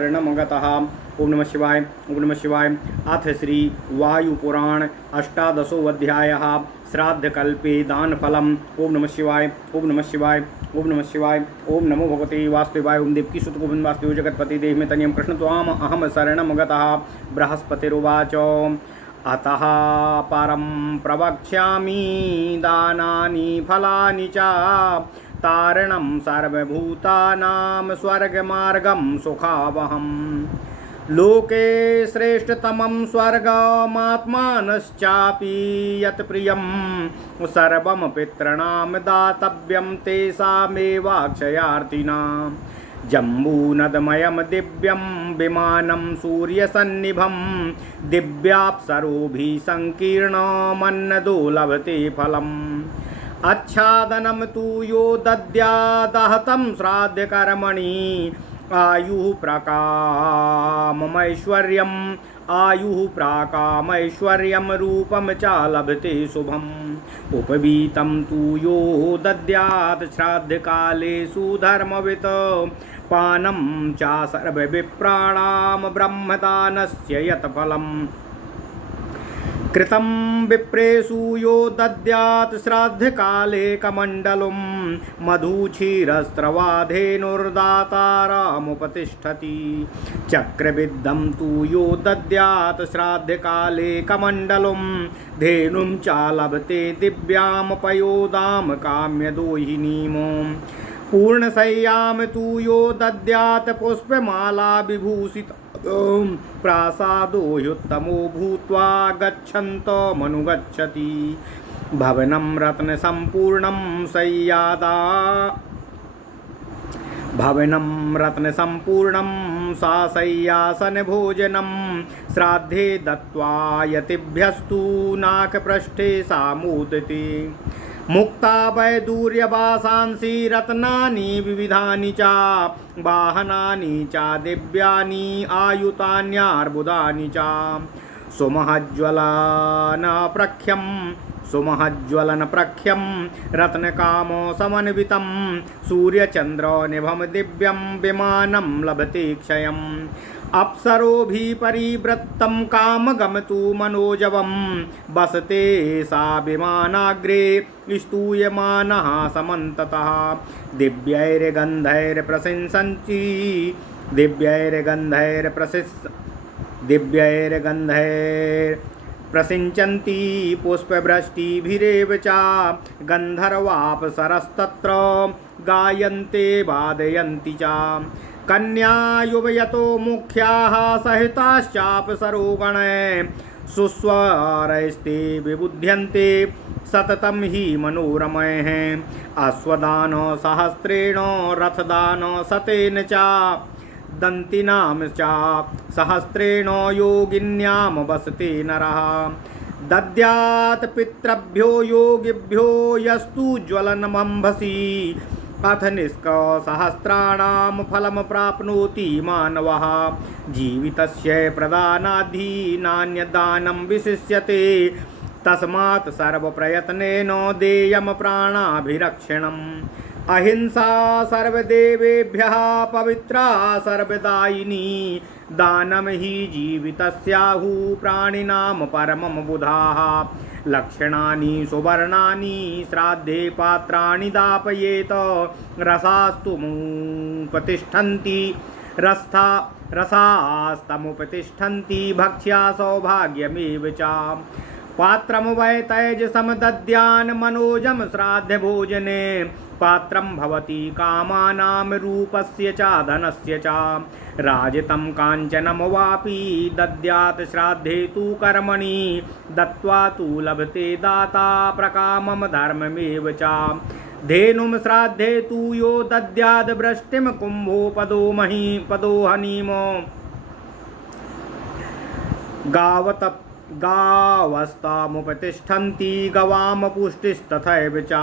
शरणमगतः। ओम नमः शिवाय। ओम नमः शिवाय। अथ श्री वायुपुराण अष्टादशोऽध्यायः श्राद्धकल्पे दानफलम्। ओम नमः शिवाय। ओम नमः शिवाय। ओम नमः शिवाय। ओम नमो भगवते वासुदेवाय। ओम देवकी सुत गोविंद वासुदेव जगत्पति देहि मे तनियं कृष्ण त्वाम अहम शरणमगतः। बृहस्पतिरुवाच अतः परं प्रवक्ष्यामि दानानि फलानि च तारणं सर्वभूतानां स्वर्गमार्गं सुखावहम्। लोके श्रेष्ठतमं स्वर्गमात्मानश्चापि यत् प्रियं सर्वं पितॄणां दातव्यं तेषामेवाक्षयार्थिनां। जम्बूनदमयं दिव्यं विमानं सूर्यसन्निभं दिव्याप्सरोभिः संकीर्णमन्नदो लभते फलम्। आच्छादनं तु यो दद्यादहतं श्राद्धकर्मणि आयुः प्राकामैश्वर्यं रूपं च लभते शुभम्। उपवीतं तु यो दद्यात् श्राद्धकाले सुधर्मवित् पानं च सर्वविप्राणां ब्रह्मदानस्य यत् फलम्। कृतं विप्रेषु यो दद्यात् श्राद्धकाले कमण्डलुं मधुक्षीरस्रवाधेनुर्दातारमुपतिष्ठति। चक्रविद्धं तु यो दद्यात् श्राद्धकाले कमण्डलुं धेनुं च लभते दिव्यां पयोदां काम्यदोहिनीम्। पूर्णशय्यां तु यो दद्यात् पुष्पमाला विभूषित प्रासादो ह्युत्तमो भूत्वा गच्छन्तमनुगच्छति। भवनं रत्नसम्पूर्णं सा शय्यासनभोजनं श्राद्धे दत्त्वा यतिभ्यस्तु नाकपृष्ठे सा मोदते। मुक्ता वैदूर्यवासांसि रत्नानि विविधानि च वाहनानि च दिव्यानि आयुतान्यार्बुदानि च। सुमहज्ज्वलनप्रख्यं रत्नकामो समन्वितं सूर्यचन्द्रनिभं दिव्यं विमानं लभते क्षयम्। अप्सरोभिः परिवृत्तं कामगं तु मनोजवं वसते सा विमानाग्रे स्तूयमानः समन्ततः। दिव्यैर्गन्धैर्प्रसिञ्चन्ति पुष्पवृष्टिभिरेव च गन्धर्वाप्सरस्तत्र गायन्ते वादयन्ति च। कन्या युवयतो मुख्याः सहिताश्चाप्सरोगणैः सुस्वरैस्ते विबुध्यन्ते सततं हि मनोरमैः। अश्वदान सहस्रेण रथदान शतेन च दन्तिनां च सहस्रेण योगिन्यां वसते नरः। दद्यात् पितृभ्यो योगिभ्यो यस्तु ज्वलनमंभसि अथ निष्कसहस्राणां फलं प्राप्नोति मानवः। जीवितस्य प्रदानाद्धि नान्यदानं विशिष्यते तस्मात् सर्वप्रयत्नेन देयं प्राणाभिरक्षणम्। अहिंसा सर्वदेवेभ्यः पवित्रा सर्वदायिनी दानं हि जीवितस्याहुः प्राणिनां परमं बुधाः। लक्षणानि सुवर्णानि श्राद्धे पात्राणि दापयेत रसास्तमुपतिष्ठन्ति भक्ष्या सौभाग्यमेव च। पात्रं वै तैजसं दद्यान् मनोजं श्राद्धभोजने पात्रं भवति कामानां रूपस्य च धनस्य च। राजितं काञ्चनं वापि दद्यात् श्राद्धे तु कर्मणि दत्त्वा तु लभते दाता प्रकामं धर्ममेव च। धेनुं श्राद्धे तु यो दद्याद् वृष्टिं कुम्भोपदोहनीम् गावस्तामुपतिष्ठन्ति गवाम पुष्टिस्तथैव च।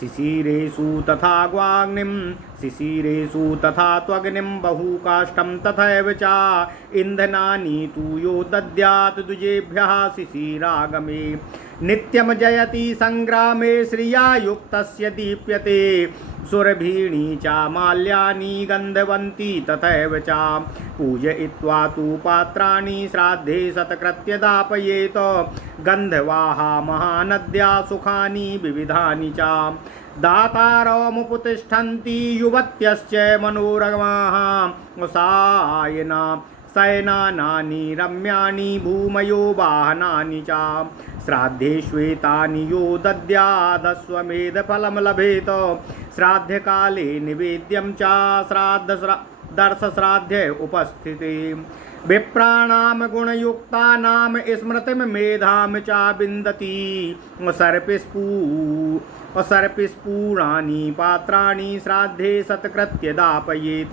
शिशिरेषु तथा ग्वाग्निं शिशिरेषु तथा त्वग्निं बहुकाष्ठं तथैव च। इन्धनानि तु यो दद्यात् द्विजेभ्यः शिशिरागमे नित्यं जयति संग्रामे श्रिया युक्तस्य दीप्यते सुरभीणी च माल्यानि गन्धवन्ती तथैव च पूजयित्वा तु पात्राणि श्राद्धे सत्कृत्य दापयेत गन्धवाः महानद्या सुखानि विविधानि च दातारमुपतिष्ठन्ति युवत्यश्च मनोरमाः सायना शयनानि रम्याणि भूमयो वाहनानि च श्राद्धे श्वेतानि यो दद्यादश्वमेधफलं लभेत श्राद्धकाले निवेद्यं च श्राद्धदर्शश्राद्धे उपस्थिते विप्राणां गुणयुक्तानां स्मृतिं मेधां च विन्दति सर्पिस्फुराणि पात्राणि श्राद्धे सत्कृत्य दापयेत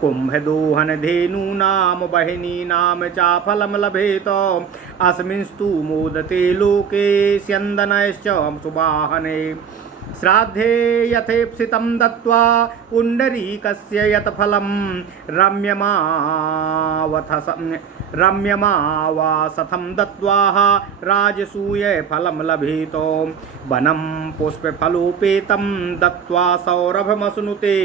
कुम्भदोहनधेनूनां वहिनीनां च फलं लभेत अस्मिंस्तु मोदते लोके स्यन्दनश्च सुवाहने श्राद्धे यथेप्सितं दत्त्वा पुण्डरीकस्य यत् फलं रम्यमावासथं दत्त्वा राजसूये फलं लभेत वनं पुष्पफलोपेतं दत्त्वा सौरभमश्नुते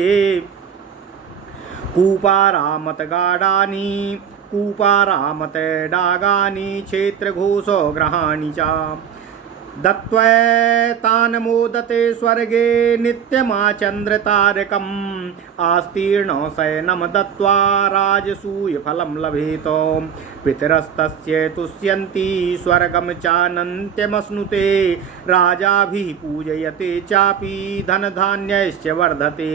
कूपारामतडागानि क्षेत्रघोषग्रहाणि च दत्त्वैतान् मोदते स्वर्गे नित्यमाचन्द्रतारकम् आस्तीर्णो शयनं दत्त्वा राजसूयफलं लभेत पितरस्तस्य तुष्यन्ति स्वर्गं चानन्त्यमश्नुते राजाभिः पूजयते चापि धनधान्यश्च वर्धते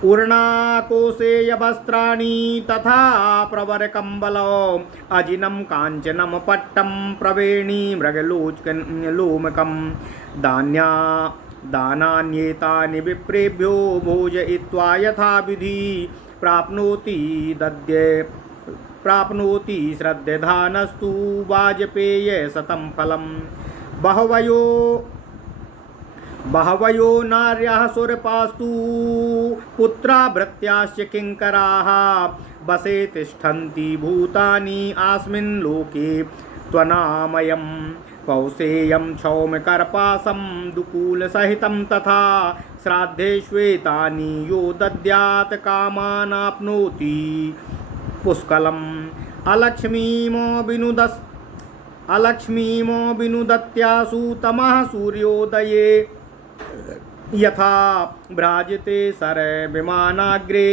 पूर्णाकोशेयवस्त्राणि तथा प्रवरकम्बलो अजिनं काञ्चनं पट्टं प्रवेणी मृगलोचकं दानान्येतानि विप्रेभ्यो भोजयित्वा यथाविधि प्राप्नोति श्रद्धधानस्तु वाजपेय शतं फलम् बहवयो नार्यः सुरपास्तु पुत्रा भृत्याश्च किङ्कराः वसे तिष्ठन्ति भूतानि अस्मिन् लोके त्वनामयं कौसेयं क्षौमकर्पासं दुकूलसहितं तथा श्राद्धे श्वेतानि यो दद्यात् कामानाप्नोति पुष्कलम् अलक्ष्मीमो विनुदत्यासु तमः सूर्योदये यथा भ्राजते सरविमानाग्रे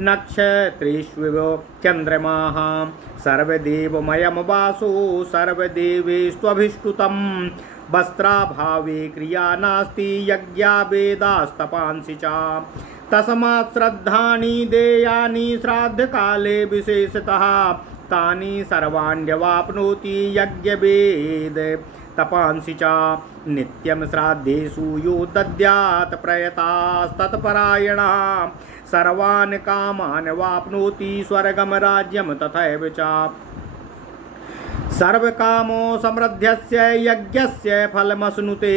नक्षत्रेष्विव चन्द्रमाः सर्वदेवमयं वासो सर्वदेवेष्वभिष्टुतं वस्त्राभावे क्रिया नास्ति यज्ञावेदास्तपांसि च तस्मात् श्रद्धानि देयानि श्राद्धकाले विशेषतः तानि सर्वाण्यवाप्नोति यज्ञवेद तपांसि च नित्यं श्राद्धेषु यो दद्यात् प्रयतास्तत्परायणः सर्वान् कामान् वाप्नोति स्वर्गं राज्यं तथैव च सर्वकामो समृद्धस्य यज्ञस्य फलमश्नुते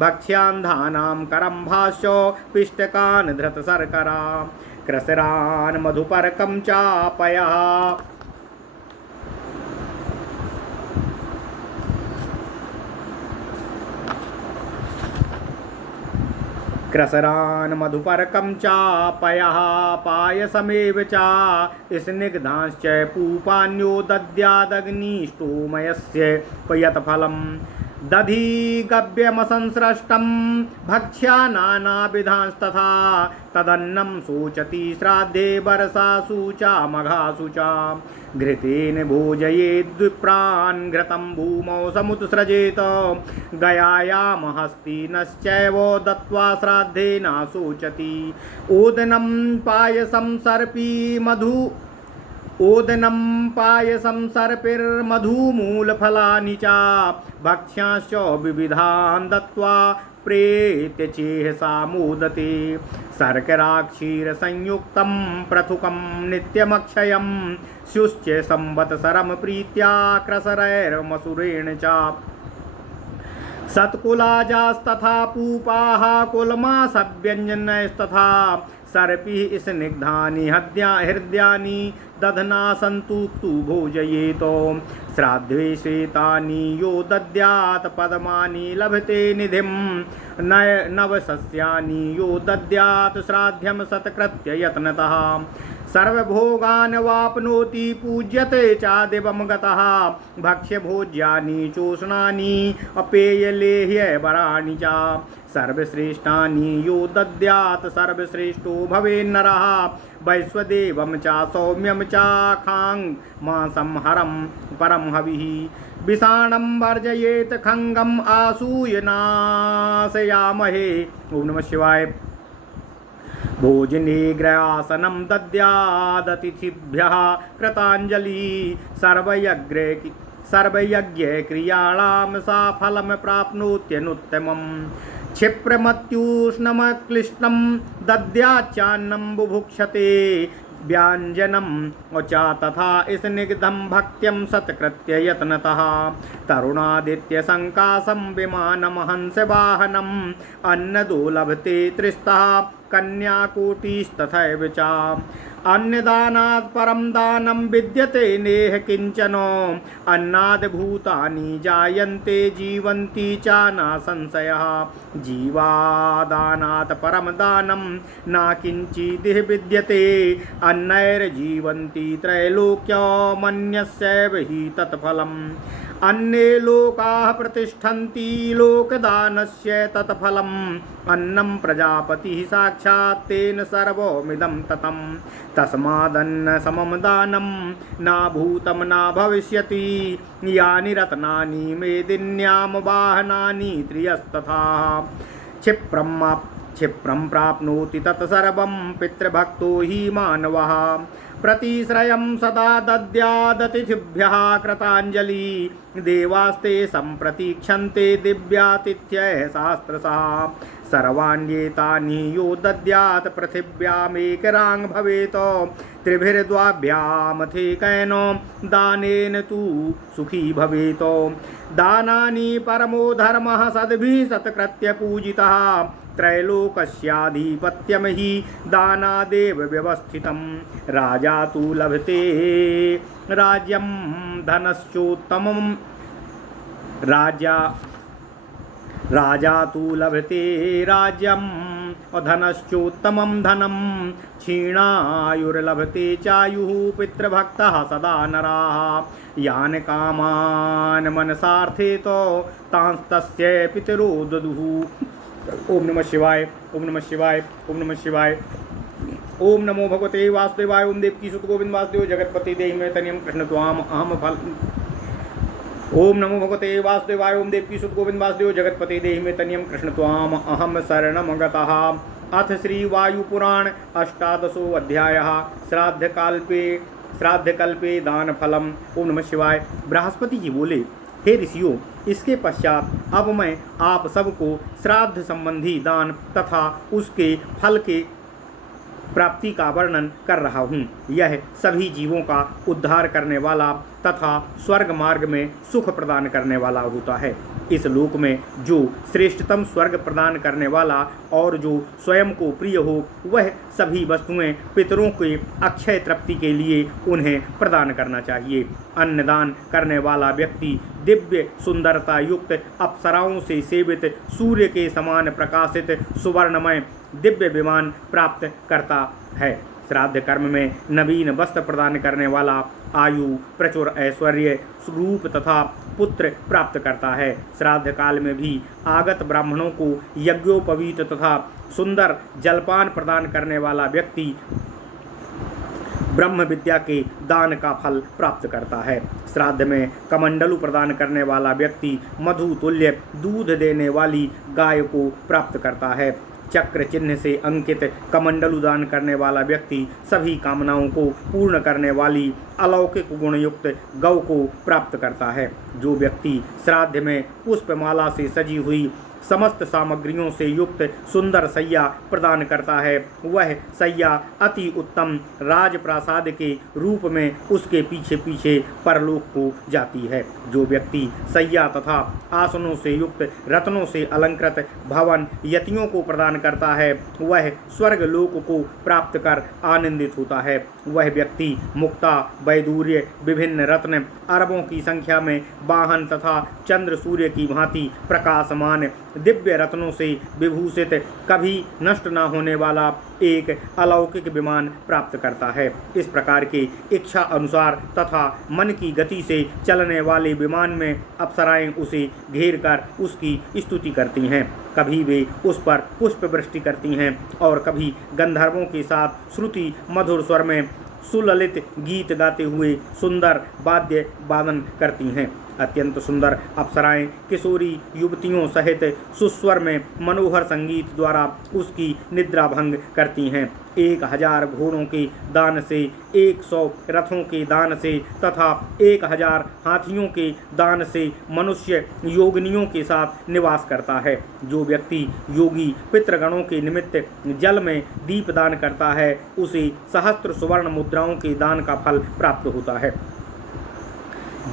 भक्ष्यान्धानां करम्भाश्च पिष्टकान् धृतशर्करा कृसरान् मधुपर्कं चापयः क्रसरान् मधुपर्कं चापयः पायसमेव च स्निग्धांश्च पूपान्यो दद्यादग्निष्टोमयस्य पयतफलं दधि गव्यमसंसृष्टं भक्ष्या नानाविधांस्तथा तदन्नं शोचति श्राद्धे वर्षासु च मघासु च घृतेन भोजयेद्विप्रान् घृतं भूमौ समुत्सृजेत गयायां हस्तिनश्चैव दत्त्वा श्राद्धे न शोचति ओदनं पायसं सर्पिर्मधुमूलफलानि च भक्ष्यांश्च विविधान् दत्त्वा प्रेत्य चेहसा मोदते शर्कराक्षीरसंयुक्तं प्रथुकं नित्यमक्षयं स्युश्च संवत्सरं प्रीत्या क्रसरैर्मसुरेण च सत्कुलाजास्तथा पूपाः कुलमासव्यञ्जनैस्तथा सर्पिः स्निग्धानि हृद्यानि दधना सन्तुक्तु भोजयेतो श्राद्धे श्वेतानि यो दद्यात् पद्मानि लभते निधिं नवसस्यानि यो दद्यात् श्राद्धं सत्कृत्य यत्नतः सर्वभोगान् वाप्नोति पूज्यते चादिवं गतः भक्ष्यभोज्यानि चोष्णानि अपेयलेह्यवराणि च सर्वश्रेष्ठानि यो दद्यात् सर्वश्रेष्ठो भवेन्नरः वैश्वदेवं च सौम्यं च खां मांसं हरं परं हविः विषाणं वर्जयेत् खङ्गम् आसूय नाशयामहे। ओम नमः शिवाय। भोजने ग्रयासनं दद्यादतिथिभ्यः कृताञ्जलि सर्वयज्ञक्रियाणां साफलं प्राप्नोत्यनुत्तमम् क्षिप्रमत्युष्णमक्लिष्टं दद्याच्चान्नं बुभुक्षते व्याञ्जनम् च तथा स्निग्धं भक्त्यं सत्कृत्य यत्नतः तरुणादित्यसङ्काशं विमानं हंसवाहनम् अन्नदो लभते त्रिस्तः कन्याकोटिस्तथैव च अन्नदानात् परं दानं विद्यते नेह किञ्चन अन्नाद् भूतानि जायन्ते जीवन्ति च न संशयः जीवादानात् परं दानं न किञ्चिदिह विद्यते अन्नैर्जीवन्ति त्रैलोक्यमन्यस्यैव हि तत्फलम् अन्ये लोकाः प्रतिष्ठन्ति लोकदानस्य तत्फलम् अन्नं प्रजापतिः साक्षात् तेन सर्वमिदं ततं तस्मादन्न समं दानं न भूतं न भविष्यति यानि रत्नानि मेदिन्यां वाहनानि त्रियस्तथा क्षिप्रं प्राप्नोति तत्सर्वं पितृभक्तो हि मानवः प्रतिश्रयं सदा दद्यादतिथिभ्यः कृताञ्जलि देवास्ते सम्प्रतीक्षन्ते दिव्यातिथ्यः सहस्रशः सर्वाण्येतानि यो दद्यात् पृथिव्यामेकराङ् भवेत् त्रिभिर्द्वाभ्यामथेकेन दानेन तु सुखी भवेत् दानानि परमो धर्मः सद्भिः सत्कृत्य पूजितः त्रैलोकस्याधिपत्यं हि दानादेव व्यवस्थितं राजा तु लभते राज्यं धनश्चोत्तमं राजा तु लभते राज्यं धनश्चोत्तमं धनं क्षीणायुर्लभते चायुः पितृभक्तः सदा नराः यान् कामान् मनसार्थेतो तांस्तस्य पितरो ददुः। ओम नमः शिवाय। ओम नमः शिवाय। ओम नमः शिवाय। ओम नमो भगवते वासुदेवाय। ओम देवकी सुत गोविंद वासुदेव जगतपति देहि मे तनियम कृष्ण त्वाम अहम फल। ओम नमो भगवते वासुदेवाय। ओम देवकी सुत गोविंद वासुदेव जगतपति देहि मे तनियम कृष्ण त्वाम अहम शरणम गतः। अथ श्री वायुपुराण अष्टादशो अध्यायः श्राद्धकल्पे दान फलम। ओम नमः शिवाय। बृहस्पति जी बोले, हे ऋषियों, इसके पश्चात अब मैं आप सबको श्राद्ध संबंधी दान तथा उसके फल के प्राप्ति का वर्णन कर रहा हूँ। यह सभी जीवों का उद्धार करने वाला तथा स्वर्ग मार्ग में सुख प्रदान करने वाला होता है। इस लोक में जो श्रेष्ठतम स्वर्ग प्रदान करने वाला और जो स्वयं को प्रिय हो, वह सभी वस्तुएं पितरों के अक्षय तृप्ति के लिए उन्हें प्रदान करना चाहिए। अन्नदान करने वाला व्यक्ति दिव्य सुंदरता युक्त अप्सराओं से सेवित सूर्य के समान प्रकाशित सुवर्णमय दिव्य विमान प्राप्त करता है। श्राद्ध कर्म में नवीन वस्त्र प्रदान करने वाला आयु, प्रचुर ऐश्वर्य, रूप तथा पुत्र प्राप्त करता है। श्राद्ध काल में भी आगत ब्राह्मणों को यज्ञोपवीत तथा सुंदर जलपान प्रदान करने वाला व्यक्ति ब्रह्म विद्या के दान का फल प्राप्त करता है। श्राद्ध में कमंडलु प्रदान करने वाला व्यक्ति मधु तुल्य दूध देने वाली गाय को प्राप्त करता है। चक्र चिन्ह से अंकित कमंडलु दान करने वाला व्यक्ति सभी कामनाओं को पूर्ण करने वाली अलौकिक गुणयुक्त गौ को प्राप्त करता है। जो व्यक्ति श्राद्ध में पुष्पमाला से सजी हुई समस्त सामग्रियों से युक्त सुंदर सैया प्रदान करता है। वह सैया अति उत्तम राजप्रासाद के रूप में उसके पीछे पीछे परलोक को जाती है। जो व्यक्ति सैया तथा आसनों से युक्त रत्नों से अलंकृत भवन यतियों को प्रदान करता है, वह स्वर्ग लोक को प्राप्त कर आनंदित होता है। वह व्यक्ति मुक्ता, वैदूर्य, विभिन्न रत्न, अरबों की संख्या में वाहन तथा चंद्र सूर्य की भांति प्रकाशमान दिव्य रत्नों से विभूषित कभी नष्ट न होने वाला एक अलौकिक विमान प्राप्त करता है। इस प्रकार के इच्छा अनुसार तथा मन की गति से चलने वाले विमान में अप्सराएं उसे घेर कर उसकी स्तुति करती हैं। कभी वे उस पर पुष्प वृष्टि करती हैं और कभी गंधर्वों के साथ श्रुति मधुर स्वर में सुललित गीत गाते हुए सुंदर वाद्य वादन करती हैं। अत्यंत सुंदर अप्सराएं किशोरी युवतियों सहित सुस्वर में मनोहर संगीत द्वारा उसकी निद्रा भंग करती हैं। 1000 घोड़ों के दान से, 100 रथों के दान से तथा 1000 हाथियों के दान से मनुष्य योगिनियों के साथ निवास करता है। जो व्यक्ति योगी पितृगणों के निमित्त जल में दीप दान करता है, उसे सहस्त्र सुवर्ण मुद्राओं के दान का फल प्राप्त होता है।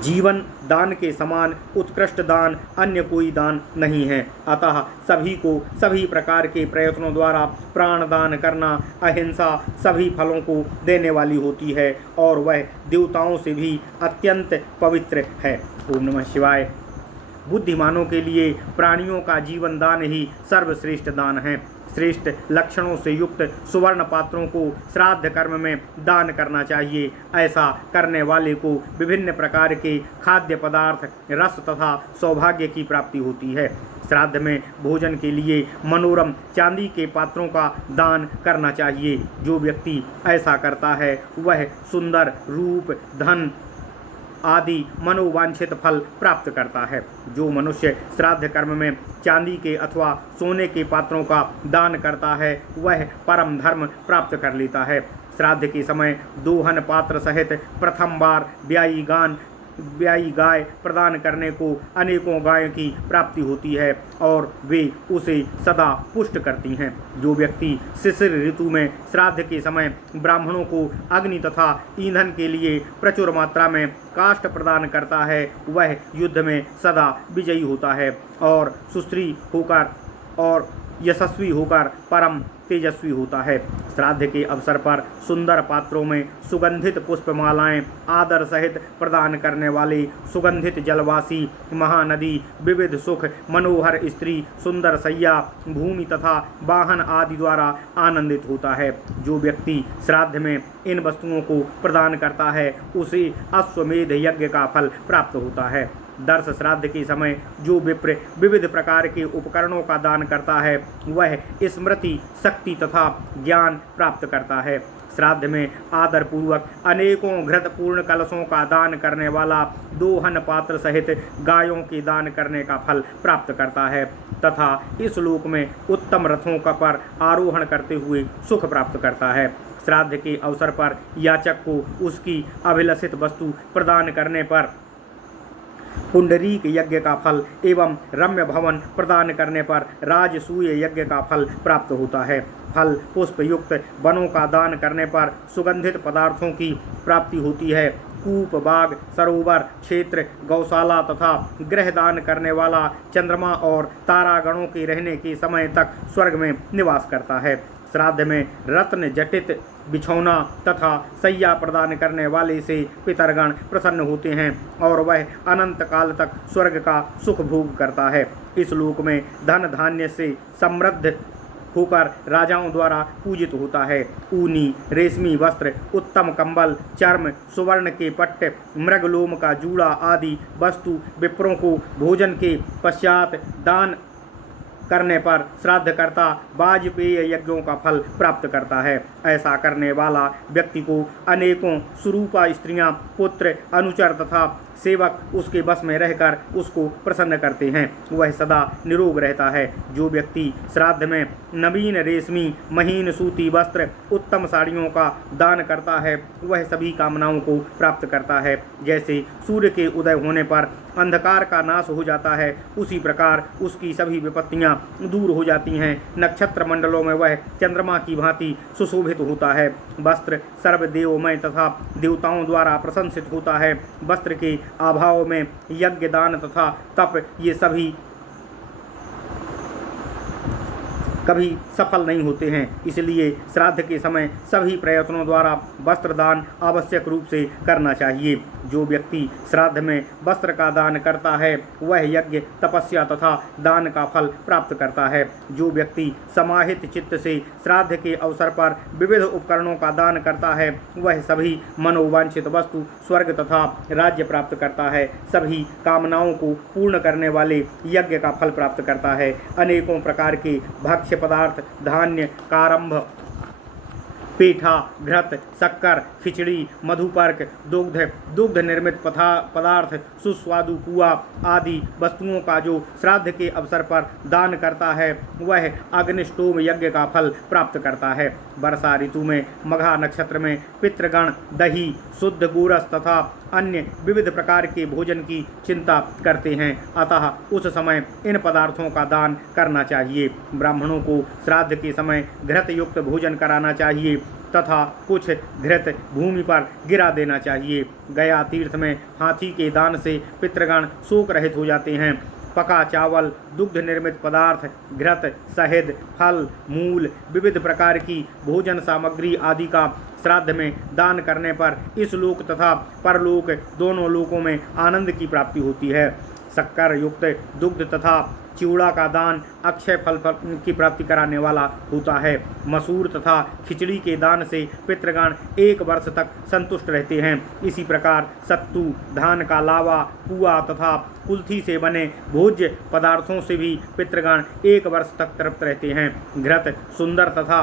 जीवन दान के समान उत्कृष्ट दान अन्य कोई दान नहीं है। अतः सभी को सभी प्रकार के प्रयत्नों द्वारा प्राण दान करना अहिंसा सभी फलों को देने वाली होती है और वह देवताओं से भी अत्यंत पवित्र है। ओम नमः शिवाय। बुद्धिमानों के लिए प्राणियों का जीवन दान ही सर्वश्रेष्ठ दान है। श्रेष्ठ लक्षणों से युक्त सुवर्ण पात्रों को श्राद्ध कर्म में दान करना चाहिए। ऐसा करने वाले को विभिन्न प्रकार के खाद्य पदार्थ, रस तथा सौभाग्य की प्राप्ति होती है। श्राद्ध में भोजन के लिए मनोरम चांदी के पात्रों का दान करना चाहिए। जो व्यक्ति ऐसा करता है वह सुंदर रूप, धन आदि मनोवांछित फल प्राप्त करता है। जो मनुष्य श्राद्ध कर्म में चांदी के अथवा सोने के पात्रों का दान करता है वह परम धर्म प्राप्त कर लेता है। श्राद्ध के समय दोहन पात्र सहित प्रथम बार ब्याई गाय प्रदान करने को अनेकों गायों की प्राप्ति होती है और वे उसे सदा पुष्ट करती हैं। जो व्यक्ति शिशिर ऋतु में श्राद्ध के समय ब्राह्मणों को अग्नि तथा ईंधन के लिए प्रचुर मात्रा में काष्ठ प्रदान करता है वह युद्ध में सदा विजयी होता है और सुश्री होकर और यशस्वी होकर परम तेजस्वी होता है। श्राद्ध के अवसर पर सुंदर पात्रों में सुगंधित पुष्पमालाएं आदर सहित प्रदान करने वाले सुगंधित जलवासी महानदी, विविध सुख, मनोहर स्त्री, सुंदर सैया, भूमि तथा वाहन आदि द्वारा आनंदित होता है। जो व्यक्ति श्राद्ध में इन वस्तुओं को प्रदान करता है उसे अश्वमेध यज्ञ का फल प्राप्त होता है। दर्श श्राद्ध के समय जो विप्र विविध प्रकार के उपकरणों का दान करता है वह स्मृति, शक्ति तथा ज्ञान प्राप्त करता है। श्राद्ध में आदर पूर्वक अनेकों घृतपूर्ण कलशों का दान करने वाला दोहन पात्र सहित गायों के दान करने का फल प्राप्त करता है तथा इस लोक में उत्तम रथों का पर आरोहण करते हुए सुख प्राप्त करता है। श्राद्ध के अवसर पर याचक को उसकी अभिलषित वस्तु प्रदान करने पर पुंडरीक यज्ञ का फल एवं रम्य भवन प्रदान करने पर राजसूय यज्ञ का फल प्राप्त होता है। फल पुष्प युक्त वनों का दान करने पर सुगंधित पदार्थों की प्राप्ति होती है। कूप, बाग, सरोवर, क्षेत्र, गौशाला तथा गृह दान करने वाला चंद्रमा और तारागणों के रहने के समय तक स्वर्ग में निवास करता है। श्राद्ध में रत्न जटित बिछौना तथा सैया प्रदान करने वाले से पितरगण प्रसन्न होते हैं और वह अनंत काल तक स्वर्ग का सुख भोग करता है। इस लोक में धन धान्य से समृद्ध होकर राजाओं द्वारा पूजित होता है। ऊनी रेशमी वस्त्र, उत्तम कंबल, चर्म, सुवर्ण के पट्ट, मृगलोम का जूड़ा आदि वस्तु विप्रों को भोजन के पश्चात दान करने पर श्राद्धकर्ता वाजपेय यज्ञों का फल प्राप्त करता है। ऐसा करने वाला व्यक्ति को अनेकों सुरूपा स्त्रियां, पुत्र, अनुचर तथा सेवक उसके बस में रहकर उसको प्रसन्न करते हैं, वह सदा निरोग रहता है। जो व्यक्ति श्राद्ध में नवीन रेशमी महीन सूती वस्त्र उत्तम साड़ियों का दान करता है, वह सभी कामनाओं को प्राप्त करता है। जैसे सूर्य के उदय होने पर अंधकार का नाश हो जाता है, उसी प्रकार उसकी सभी विपत्तियां दूर हो जाती हैं। नक्षत्र मंडलों में वह चंद्रमा की भांति सुशोभित होता है। वस्त्र सर्वदेवमय तथा देवताओं द्वारा प्रशंसित होता है। वस्त्र के अभाव में यज्ञ, दान तथा तप ये सभी कभी सफल नहीं होते हैं। इसलिए श्राद्ध के समय सभी प्रयत्नों द्वारा वस्त्र दान आवश्यक रूप से करना चाहिए। जो व्यक्ति श्राद्ध में वस्त्र का दान करता है, वह यज्ञ, तपस्या तथा दान का फल प्राप्त करता है। जो व्यक्ति समाहित चित्त से श्राद्ध के अवसर पर विविध उपकरणों का दान करता है, वह सभी मनोवांछित वस्तु, स्वर्ग तथा राज्य प्राप्त करता है। सभी कामनाओं को पूर्ण करने वाले यज्ञ का फल प्राप्त करता है। अनेकों प्रकार के भक्ष्य पदार्थ, धान्य, कारंभ, पेठा, घृत, शक्कर, खिचड़ी, मधुपर्क, दुग्ध निर्मित पदार्थ, सुस्वादु पुआ आदि वस्तुओं का जो श्राद्ध के अवसर पर दान करता है, वह अग्निष्टोम यज्ञ का फल प्राप्त करता है। वर्षा ऋतु में मघा नक्षत्र में पितृगण दही, शुद्ध गोरस तथा अन्य विविध प्रकार के भोजन की चिंता करते हैं, अतः उस समय इन पदार्थों का दान करना चाहिए। ब्राह्मणों को श्राद्ध के समय घृत युक्त भोजन कराना चाहिए तथा कुछ घृत भूमि पर गिरा देना चाहिए। गया तीर्थ में हाथी के दान से पितृगण शोक रहित हो जाते हैं। पका चावल, दुग्ध निर्मित पदार्थ, घृत, शहद, फल, मूल, विविध प्रकार की भोजन सामग्री आदि का श्राद्ध में दान करने पर इस लोक तथा परलोक दोनों लोकों में आनंद की प्राप्ति होती है। शक्कर युक्त दुग्ध तथा चिवड़ा का दान अक्षय फल की प्राप्ति कराने वाला होता है। मसूर तथा खिचड़ी के दान से पितृगण 1 वर्ष तक संतुष्ट रहते हैं। इसी प्रकार सत्तू, धान का लावा, पुआ तथा कुल्थी से बने भोज्य पदार्थों से भी पितृगण 1 वर्ष तक तृप्त रहते हैं। घृत, सुंदर तथा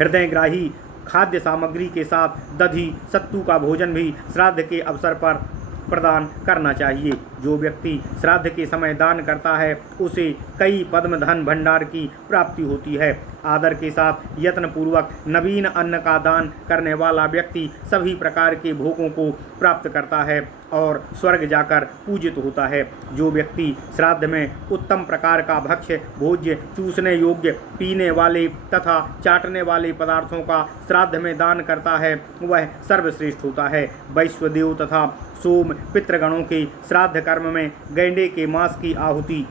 हृदयग्राही खाद्य सामग्री के साथ दधी, सत्तू का भोजन भी श्राद्ध के अवसर पर प्रदान करना चाहिए। जो व्यक्ति श्राद्ध के समय दान करता है, उसे कई पद्म धन भंडार की प्राप्ति होती है। आदर के साथ यत्न पूर्वक नवीन अन्न का दान करने वाला व्यक्ति सभी प्रकार के भोगों को प्राप्त करता है और स्वर्ग जाकर पूजित होता है। जो व्यक्ति श्राद्ध में उत्तम प्रकार का भक्ष्य, भोज्य, चूसने योग्य, पीने वाले तथा चाटने वाले पदार्थों का श्राद्ध में दान करता है, वह सर्वश्रेष्ठ होता है। वैश्वदेव तथा सोम पितृगणों के श्राद्ध कर्म में गैंडे के मांस की आहुति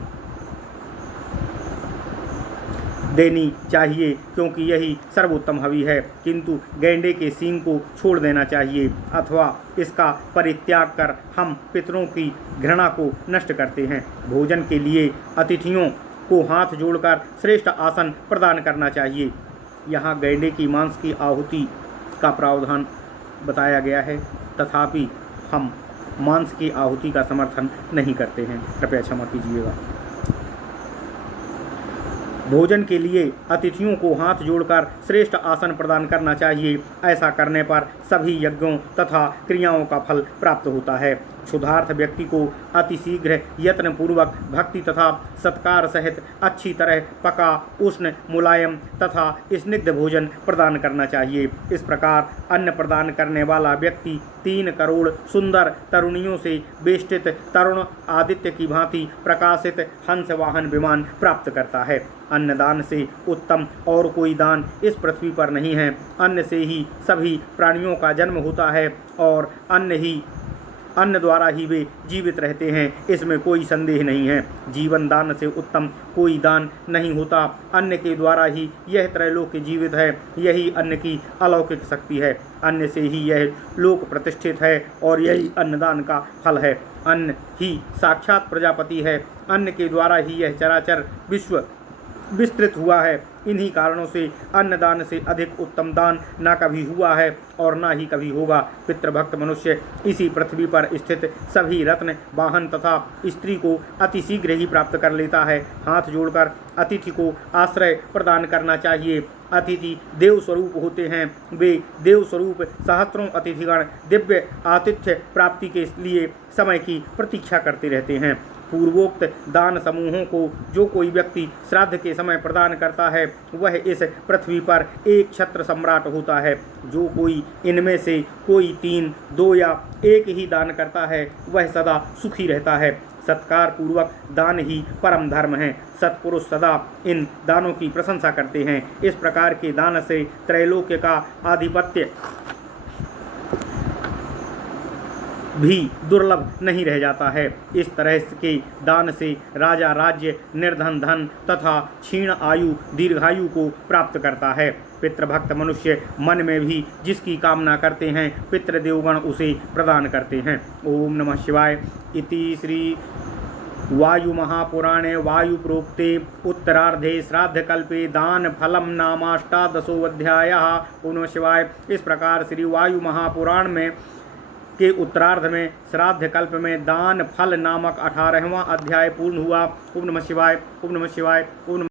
देनी चाहिए, क्योंकि यही सर्वोत्तम हवि है। किंतु गैंडे के सींग को छोड़ देना चाहिए अथवा इसका परित्याग कर हम पितरों की घृणा को नष्ट करते हैं। भोजन के लिए अतिथियों को हाथ जोड़कर श्रेष्ठ आसन प्रदान करना चाहिए। यहाँ गैंडे की मांस की आहुति का प्रावधान बताया गया है, तथापि हम मांस की आहुति का समर्थन नहीं करते हैं, कृपया क्षमा कीजिएगा। भोजन के लिए अतिथियों को हाथ जोड़कर श्रेष्ठ आसन प्रदान करना चाहिए। ऐसा करने पर सभी यज्ञों तथा क्रियाओं का फल प्राप्त होता है। क्षुधार्थ व्यक्ति को अतिशीघ्र यत्नपूर्वक भक्ति तथा सत्कार सहित अच्छी तरह पका, उष्ण, मुलायम तथा स्निग्ध भोजन प्रदान करना चाहिए। इस प्रकार अन्न प्रदान करने वाला व्यक्ति 3 करोड़ सुंदर तरुणियों से बेष्टित तरुण आदित्य की भांति प्रकाशित हंस वाहन विमान प्राप्त करता है। अन्नदान से उत्तम और कोई दान इस पृथ्वी पर नहीं है। अन्न से ही सभी प्राणियों का जन्म होता है और अन्न द्वारा ही वे जीवित रहते हैं, इसमें कोई संदेह नहीं है। जीवन दान से उत्तम कोई दान नहीं होता। अन्न के द्वारा ही यह त्रैलोक जीवित है, यही अन्न की अलौकिक शक्ति है। अन्न से ही यह लोक प्रतिष्ठित है और यही अन्नदान का फल है। अन्न ही साक्षात प्रजापति है। अन्न के द्वारा ही यह चराचर विश्व विस्तृत हुआ है। इन्हीं कारणों से अन्नदान से अधिक उत्तम दान न कभी हुआ है और न ही कभी होगा। पितृभक्त मनुष्य इसी पृथ्वी पर स्थित सभी रत्न, वाहन तथा स्त्री को अति शीघ्र ही प्राप्त कर लेता है। हाथ जोड़कर अतिथि को आश्रय प्रदान करना चाहिए। अतिथि देव स्वरूप होते हैं। वे देव स्वरूप सहस्त्रों अतिथिगण दिव्य आतिथ्य प्राप्ति के लिए समय की प्रतीक्षा करते रहते हैं। पूर्वोक्त दान समूहों को जो कोई व्यक्ति श्राद्ध के समय प्रदान करता है वह इस पृथ्वी पर एक छत्र सम्राट होता है। जो कोई इनमें से कोई 3, 2 या 1 ही दान करता है वह सदा सुखी रहता है। सत्कार पूर्वक दान ही परम धर्म है। सत्पुरुष सदा इन दानों की प्रशंसा करते हैं। इस प्रकार के दान से त्रैलोक्य का आधिपत्य भी दुर्लभ नहीं रह जाता है। इस तरह के दान से राजा राज्य, निर्धन धन तथा क्षीण आयु, दीर्घायु को प्राप्त करता है। पितृभक्त मनुष्य मन में भी जिसकी कामना करते हैं पितृदेवगण उसे प्रदान करते हैं। ओम नमः शिवाय। इति श्री वायु महापुराणे वायु प्रोक्ते उत्तरार्धे श्राद्धकल्पे दान फलम नामाष्टादशोऽध्यायः। ओम नमः शिवाय। इस प्रकार श्री वायु महापुराण में के उत्तरार्ध में श्राद्ध कल्प में दान फल नामक 18वां अध्याय पूर्ण हुआ। ओम नमः शिवाय। ओम नमः शिवाय। ओम